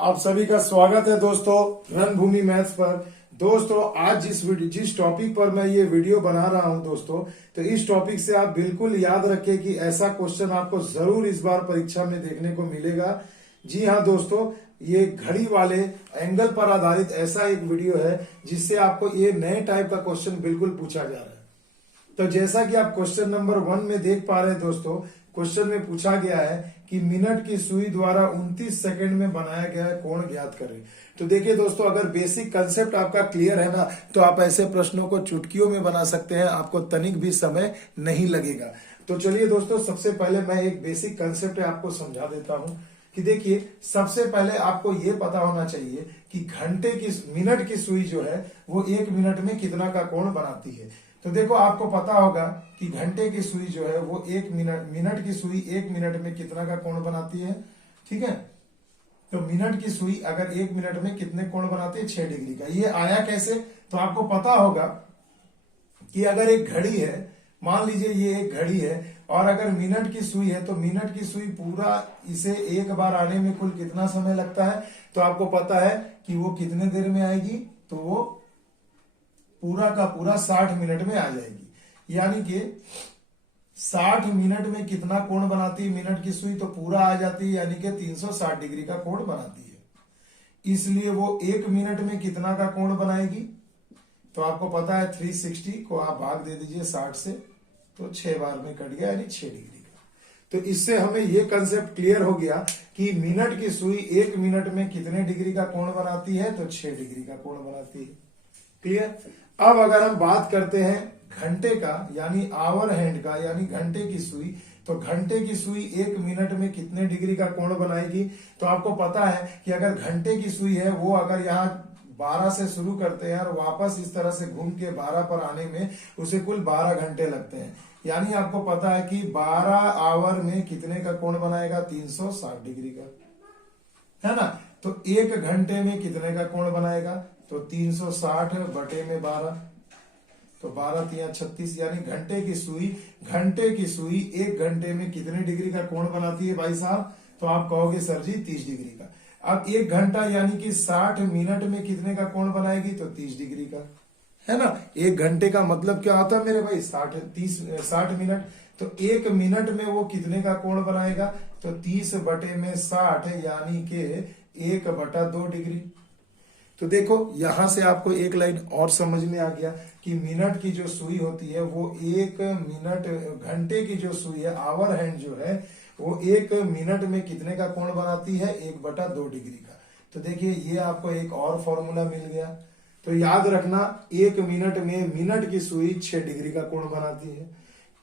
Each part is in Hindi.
आप सभी का स्वागत है दोस्तों रणभूमि मैथ्स पर। दोस्तों आज जिस टॉपिक पर मैं ये वीडियो बना रहा हूं दोस्तों, तो इस टॉपिक से आप बिल्कुल याद रखें कि ऐसा क्वेश्चन आपको जरूर इस बार परीक्षा में देखने को मिलेगा। जी हाँ दोस्तों, ये घड़ी वाले एंगल पर आधारित ऐसा एक वीडियो है जिससे आपको ये नए टाइप का क्वेश्चन बिल्कुल पूछा जा रहा है। तो जैसा कि आप क्वेश्चन नंबर 1 में देख पा रहे हैं दोस्तों, क्वेश्चन में पूछा गया है कि मिनट की सुई द्वारा 29 सेकंड में बनाया गया कोण ज्ञात करें। तो देखिए दोस्तों, अगर बेसिक कंसेप्ट आपका क्लियर है ना, तो आप ऐसे प्रश्नों को चुटकियों में बना सकते हैं, आपको तनिक भी समय नहीं लगेगा। तो चलिए दोस्तों, सबसे पहले मैं एक बेसिक कंसेप्ट आपको समझा देता हूं कि देखिए, सबसे पहले आपको ये पता होना चाहिए कि मिनट की सुई जो है वो 1 मिनट में कितना का कोण बनाती है। तो देखो, आपको पता होगा कि घंटे की सुई जो है वो मिनट की सुई 1 मिनट में कितना का कोण बनाती है। ठीक है, तो मिनट की सुई अगर 1 मिनट में कितने कोण बनाती है, 6 डिग्री का। ये आया कैसे? तो आपको पता होगा कि अगर एक घड़ी है, मान लीजिए ये एक घड़ी है, और अगर मिनट की सुई है तो मिनट की सुई पूरा इसे एक बार आने में कुल कितना समय लगता है, तो आपको पता है कि वो कितने देर में आएगी, तो वो पूरा का पूरा 60 मिनट में आ जाएगी। यानी कि 60 मिनट में कितना कोण बनाती है मिनट की सुई, तो पूरा आ जाती है, यानी कि 360 डिग्री का कोण बनाती है। इसलिए वो 1 मिनट में कितना का कोण बनाएगी, तो आपको पता है 360 को आप भाग दे दीजिए 60 से, तो 6 बार में कट गया, यानी 6 डिग्री का। तो इससे हमें ये कंसेप्ट क्लियर हो गया कि मिनट की सुई 1 मिनट में कितने डिग्री का कोण बनाती है, तो 6 डिग्री का कोण बनाती है। क्लियर? अब अगर हम बात करते हैं घंटे का, यानी आवर हैंड का, यानी घंटे की सुई, तो घंटे की सुई 1 मिनट में कितने डिग्री का कोण बनाएगी, तो आपको पता है कि अगर घंटे की सुई है वो अगर यहाँ 12 से शुरू करते हैं और वापस इस तरह से घूम के 12 पर आने में उसे कुल 12 घंटे लगते हैं। यानी आपको पता है कि 12 आवर में कितने का कोण बनाएगा, 360 डिग्री का, है ना। तो 1 घंटे में कितने का कोण बनाएगा, तो 360 बटे में 12, तो 12 तिया 36, यानी घंटे की सुई 1 घंटे में कितने डिग्री का कोण बनाती है भाई साहब, तो आप कहोगे सर जी 30 डिग्री का। अब 1 घंटा यानी कि 60 मिनट में कितने का कोण बनाएगी, तो 30 डिग्री का, है ना। 1 घंटे का मतलब क्या होता है मेरे भाई, 60 मिनट। तो 1 मिनट में वो कितने का कोण बनाएगा, तो 30 बटे में 60, यानी कि 1/2 डिग्री। तो देखो, यहां से आपको एक लाइन और समझ में आ गया कि मिनट की जो सुई होती है वो 1 मिनट, घंटे की जो सुई है, आवर हैंड जो है, वो 1 मिनट में कितने का कोण बनाती है, 1/2 डिग्री का। तो देखिए, ये आपको एक और फॉर्मूला मिल गया। तो याद रखना, 1 मिनट में मिनट की सुई 6 डिग्री का कोण बनाती है,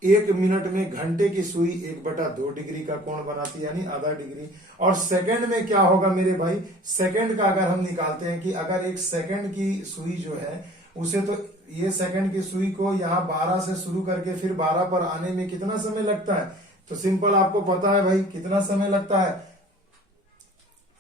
1 मिनट में घंटे की सुई 1/2 डिग्री का कोण बनाती है, यानी आधा डिग्री। और सेकंड में क्या होगा मेरे भाई, सेकंड का अगर हम निकालते हैं कि अगर एक सेकंड की सुई जो है उसे, तो ये सेकंड की सुई को यहाँ 12 से शुरू करके फिर 12 पर आने में कितना समय लगता है, तो सिंपल आपको पता है भाई कितना समय लगता है।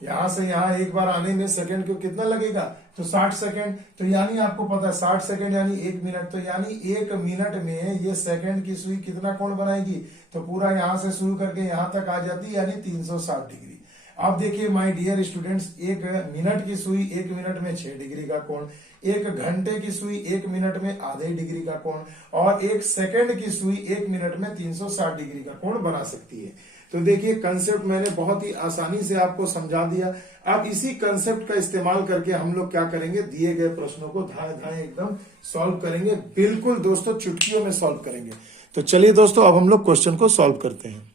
यहां से यहां एक बार आने में सेकंड को कितना लगेगा, तो 60 सेकंड। तो यानी आपको पता है 60 सेकंड यानी 1 मिनट। तो यानी 1 मिनट में ये सेकंड की सुई कितना कोण बनाएगी, तो पूरा यहां से शुरू करके यहां तक आ जाती है, यानी 360 डिग्री। अब देखिए माय डियर स्टूडेंट्स, 1 मिनट की सुई 1 मिनट में 6 डिग्री का कोण, 1 घंटे की सुई 1 मिनट में आधे डिग्री का कोण, और 1 सेकंड की सुई 1 मिनट में 360 डिग्री का कोण बना सकती है। तो देखिए, कंसेप्ट मैंने बहुत ही आसानी से आपको समझा दिया। अब इसी कंसेप्ट का इस्तेमाल करके हम लोग क्या करेंगे, दिए गए प्रश्नों को धाए धाए एकदम सॉल्व करेंगे। बिल्कुल दोस्तों, चुटकियों में सॉल्व करेंगे। तो चलिए दोस्तों, अब हम लोग क्वेश्चन को सॉल्व करते हैं।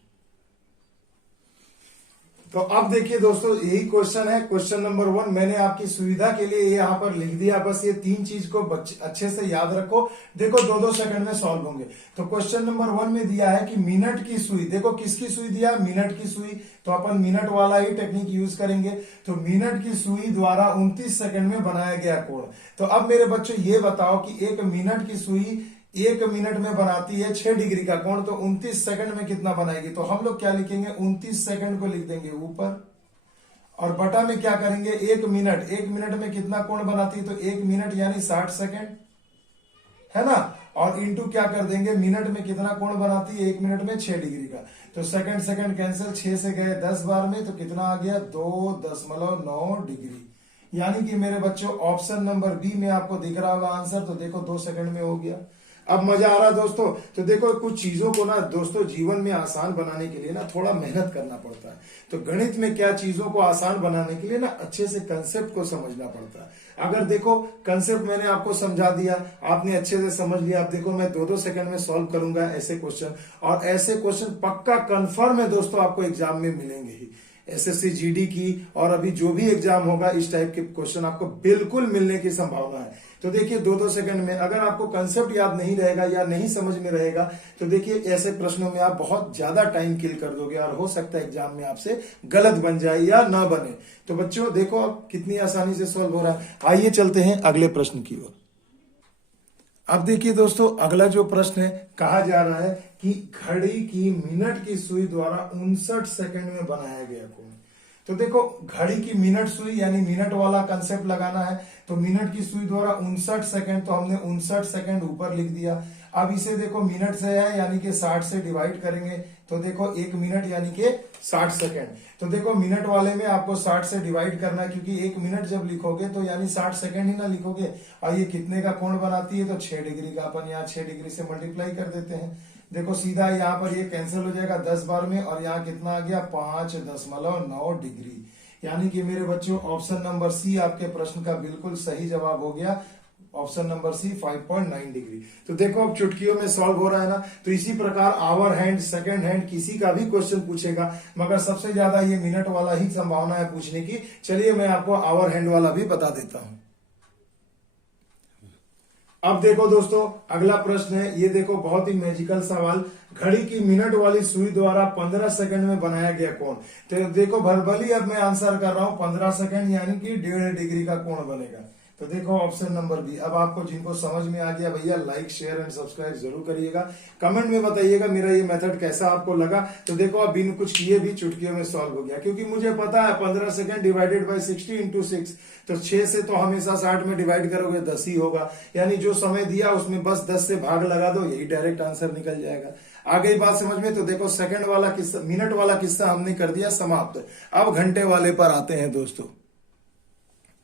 तो अब देखिए दोस्तों, यही क्वेश्चन है, क्वेश्चन नंबर 1। मैंने आपकी सुविधा के लिए यहाँ पर लिख दिया, बस ये 3 चीज को अच्छे से याद रखो। देखो 2-2 सेकंड में सॉल्व होंगे। तो क्वेश्चन नंबर 1 में दिया है कि मिनट की सुई, देखो किसकी सुई दिया, मिनट की सुई, तो अपन मिनट वाला ही टेक्निक यूज करेंगे। तो मिनट की सुई द्वारा 29 सेकंड में बनाया गया कोण। तो अब मेरे बच्चों ये बताओ कि 1 मिनट की सुई 1 मिनट में बनाती है 6 डिग्री का कोण, तो 29 सेकंड में कितना बनाएगी, तो हम लोग क्या लिखेंगे, 29 सेकंड को लिख देंगे ऊपर, और बटा में क्या करेंगे, 1 मिनट में कितना कोण बनाती है, तो 1 मिनट यानी 60 सेकंड, है ना। और इंटू क्या कर देंगे, मिनट में कितना कोण बनाती है, 1 मिनट में 6 डिग्री का। तो सेकंड सेकंड कैंसिल, 6 से गए 10 बार में, तो कितना आ गया 2.9 डिग्री। यानी कि मेरे बच्चों ऑप्शन नंबर बी में आपको दिख रहा होगा आंसर। तो देखो 2 सेकंड में हो गया। अब मजा आ रहा है दोस्तों। तो देखो कुछ चीजों को ना दोस्तों जीवन में आसान बनाने के लिए ना थोड़ा मेहनत करना पड़ता है। तो गणित में क्या, चीजों को आसान बनाने के लिए ना अच्छे से कंसेप्ट को समझना पड़ता है। अगर देखो कंसेप्ट मैंने आपको समझा दिया, आपने अच्छे से समझ लिया। अब देखो मैं 2-2 सेकंड में सॉल्व करूंगा ऐसे क्वेश्चन, और ऐसे क्वेश्चन पक्का कंफर्म है दोस्तों आपको एग्जाम में मिलेंगे ही। एसएससी जीडी की और अभी जो भी एग्जाम होगा, इस टाइप के क्वेश्चन आपको बिल्कुल मिलने की संभावना है। तो देखिए 2-2 सेकंड में अगर आपको कंसेप्ट याद नहीं रहेगा या नहीं समझ में रहेगा, तो देखिए ऐसे प्रश्नों में आप बहुत ज्यादा टाइम किल कर दोगे और हो सकता है एग्जाम में आपसे गलत बन जाए या ना बने। तो बच्चों देखो अब कितनी आसानी से सॉल्व हो रहा है। आइए चलते हैं अगले प्रश्न की ओर। अब देखिए दोस्तों अगला जो प्रश्न है, कहा जा रहा है कि घड़ी की मिनट की सुई द्वारा 59 सेकंड में बनाया गया कोण। तो देखो घड़ी की मिनट सुई यानी मिनट वाला कंसेप्ट लगाना है। तो मिनट की सुई द्वारा 59 सेकंड, तो हमने 59 सेकंड ऊपर लिख दिया। अब इसे देखो मिनट से है यानी कि 60 से डिवाइड करेंगे। तो देखो 1 मिनट यानी कि 60 सेकंड। तो देखो मिनट वाले में आपको 60 से डिवाइड करना है, क्योंकि 1 मिनट जब लिखोगे तो यानी 60 सेकंड ही ना लिखोगे। और ये कितने का कोण बनाती है, तो 6 डिग्री का। अपन यहाँ 6 डिग्री से मल्टीप्लाई कर देते हैं। देखो सीधा यहाँ पर ये कैंसिल हो जाएगा 10 बार में, और यहाँ कितना आ गया 5.9 डिग्री। यानी कि मेरे बच्चों ऑप्शन नंबर सी आपके प्रश्न का बिल्कुल सही जवाब हो गया। Option number C 5.9 degree. तो देखो अब चुटकियों में सॉल्व हो रहा है ना। तो इसी प्रकार आवर हैंड, सेकंड हैंड किसी का भी क्वेश्चन पूछेगा, मगर सबसे ज्यादा ये मिनट वाला ही संभावना है पूछने की। चलिए मैं आपको आवर हैंड वाला भी बता देता हूं। अब देखो दोस्तों अगला प्रश्न है, ये देखो बहुत ही मैजिकल सवाल। घड़ी की मिनट वाली सुई द्वारा 15 सेकंड में बनाया गया कोण। तो देखो भरभली अब मैं आंसर कर रहा हूं 15 सेकंड यानी कि 1.5 डिग्री का कोण बनेगा। तो देखो ऑप्शन नंबर बी। अब आपको जिनको समझ में आ गया भैया लाइक शेयर एंड सब्सक्राइब जरूर करिएगा। कमेंट में बताइएगा मेरा ये मेथड कैसा आपको लगा। तो देखो अब बिन कुछ किए भी चुटकियों में सॉल्व हो गया, क्योंकि मुझे पता है 15 सेकंड डिवाइडेड बाय 60 इंटू 6। तो 6 से तो हमेशा 60 में डिवाइड करोगे 10 ही होगा। यानी जो समय दिया उसमें बस 10 से भाग लगा दो, यही डायरेक्ट आंसर निकल जाएगा। आ गई बात समझ में। तो देखो सेकंड वाला किस्सा, मिनट वाला किस्सा हमने कर दिया समाप्त। अब घंटे वाले पर आते हैं दोस्तों।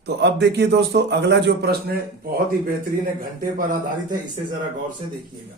तो अब देखिए दोस्तों अगला जो प्रश्न है बहुत ही बेहतरीन है, घंटे पर आधारित है। इसे जरा गौर से देखिएगा।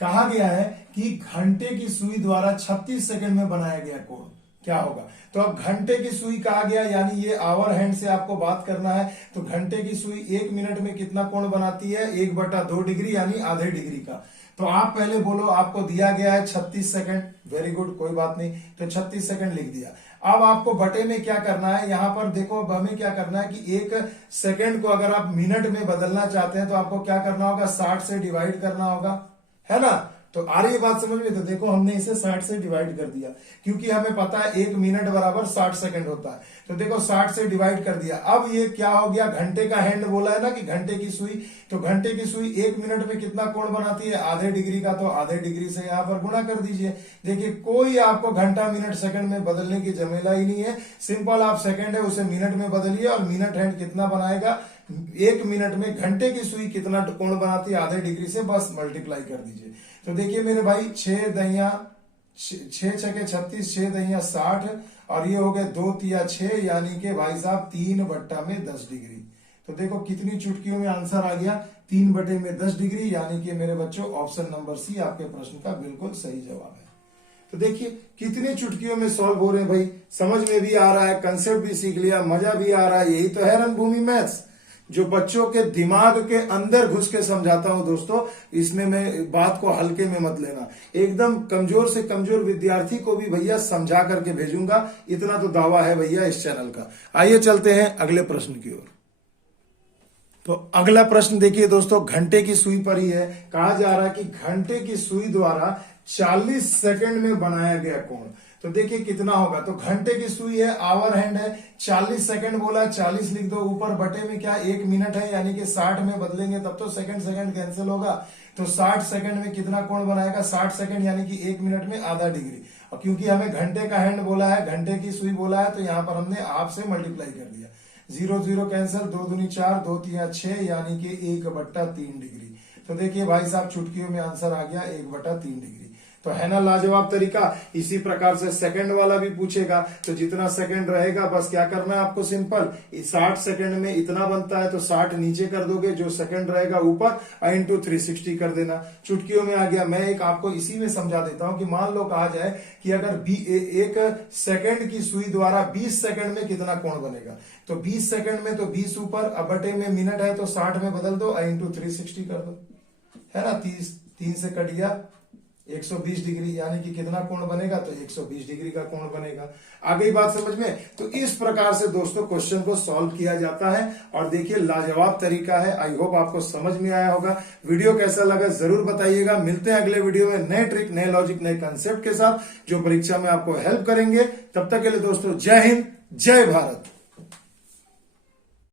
कहा गया है कि घंटे की सुई द्वारा 36 सेकंड में बनाया गया कोण क्या होगा। तो अब घंटे की सुई कहा गया, यानी ये आवर हैंड से आपको बात करना है। तो घंटे की सुई 1 मिनट में कितना कोण बनाती है, 1/2 डिग्री यानी आधे डिग्री का। तो आप पहले बोलो, आपको दिया गया है 36 सेकंड। वेरी गुड, कोई बात नहीं। तो 36 सेकंड लिख दिया। अब आपको बटे में क्या करना है, यहां पर देखो अब हमें क्या करना है कि 1 सेकंड को अगर आप मिनट में बदलना चाहते हैं तो आपको क्या करना होगा, 60 से डिवाइड करना होगा, है ना। तो आ रही बात समझ में। तो देखो हमने इसे 60 से डिवाइड कर दिया, क्योंकि हमें पता है 1 मिनट बराबर 60 सेकंड होता है। तो देखो 60 से डिवाइड कर दिया। अब ये क्या हो गया, घंटे का हैंड बोला है ना कि घंटे की सुई। तो घंटे की सुई 1 मिनट में कितना कोण बनाती है, आधे डिग्री का। तो आधे डिग्री से यहां पर गुणा कर दीजिए। देखिए कोई आपको घंटा मिनट सेकंड में बदलने की झमेला ही नहीं है। सिंपल आप सेकंड है उसे मिनट में बदलिए, और मिनट हैंड कितना बनाएगा, 1 मिनट में घंटे की सुई कितना कोण बनाती है, आधे डिग्री से बस मल्टीप्लाई कर दीजिए। तो देखिए मेरे भाई 6 दहिया 6 छके 36, 6 दहिया 60, और ये हो गए 2 तिया 6, यानी कि भाई साहब 3/10 डिग्री। तो देखो कितनी चुटकियों में आंसर आ गया, 3/10 डिग्री। यानी कि मेरे बच्चों ऑप्शन नंबर सी आपके प्रश्न का बिल्कुल सही जवाब है। तो देखिए कितनी चुटकियों में सॉल्व हो रहे हैं भाई, समझ में भी आ रहा है, कंसेप्ट भी सीख लिया, मजा भी आ रहा है। यही तो है रणभूमि मैथ्स, जो बच्चों के दिमाग के अंदर घुस के समझाता हूं दोस्तों। इसमें मैं बात को हल्के में मत लेना। एकदम कमजोर से कमजोर विद्यार्थी को भी भैया समझा करके भेजूंगा, इतना तो दावा है भैया इस चैनल का। आइए चलते हैं अगले प्रश्न की ओर। तो अगला प्रश्न देखिए दोस्तों, घंटे की सुई पर ही है। कहा जा रहा है कि घंटे की सुई द्वारा 40 सेकंड में बनाया गया कोण। तो देखिए कितना होगा। तो घंटे की सुई है, आवर हैंड है, 40 सेकंड बोला, 40 लिख दो, ऊपर बटे में क्या 1 मिनट है, यानी कि 60 में बदलेंगे तब तो सेकंड सेकंड कैंसिल होगा। तो 60 सेकंड में कितना कोण बनाएगा, 60 सेकंड यानी कि 1 मिनट में आधा डिग्री। और क्योंकि हमें घंटे का हैंड बोला है, घंटे की सुई बोला है, तो यहां पर हमने आप से मल्टीप्लाई कर दिया। 0 0 कैंसिल, 2 दूनी 4, 2 तिया 6, यानी कि 1/3 डिग्री। तो देखिए भाई साहब चुटकियों में आंसर आ गया 1/3 डिग्री। तो है ना लाजवाब तरीका। इसी प्रकार से सेकंड वाला भी पूछेगा, तो जितना सेकंड रहेगा बस क्या करना है आपको, सिंपल 60 सेकंड में इतना बनता है तो 60 नीचे कर दोगे, जो सेकंड रहेगा ऊपर इंटू 360 कर देना। चुटकियों में आ गया। मैं एक आपको इसी में समझा देता हूं कि मान लो कहा जाए कि अगर एक सेकंड की सुई द्वारा 20 सेकंड में कितना कोण बनेगा, तो 20 सेकंड में तो 20 ऊपर, अब बटे में मिनट है तो 60 में बदल दो, इंटू 360 कर दो, है ना। 3 से कट गया 120 डिग्री, यानी कि कितना कोण बनेगा, तो 120 डिग्री का कोण बनेगा। आ गई बात समझ में। तो इस प्रकार से दोस्तों क्वेश्चन को सॉल्व किया जाता है और देखिए लाजवाब तरीका है। आई होप आपको समझ में आया होगा। वीडियो कैसा लगा जरूर बताइएगा। मिलते हैं अगले वीडियो में नए ट्रिक, नए लॉजिक, नए कंसेप्ट के साथ जो परीक्षा में आपको हेल्प करेंगे। तब तक के लिए दोस्तों जय हिंद, जय भारत।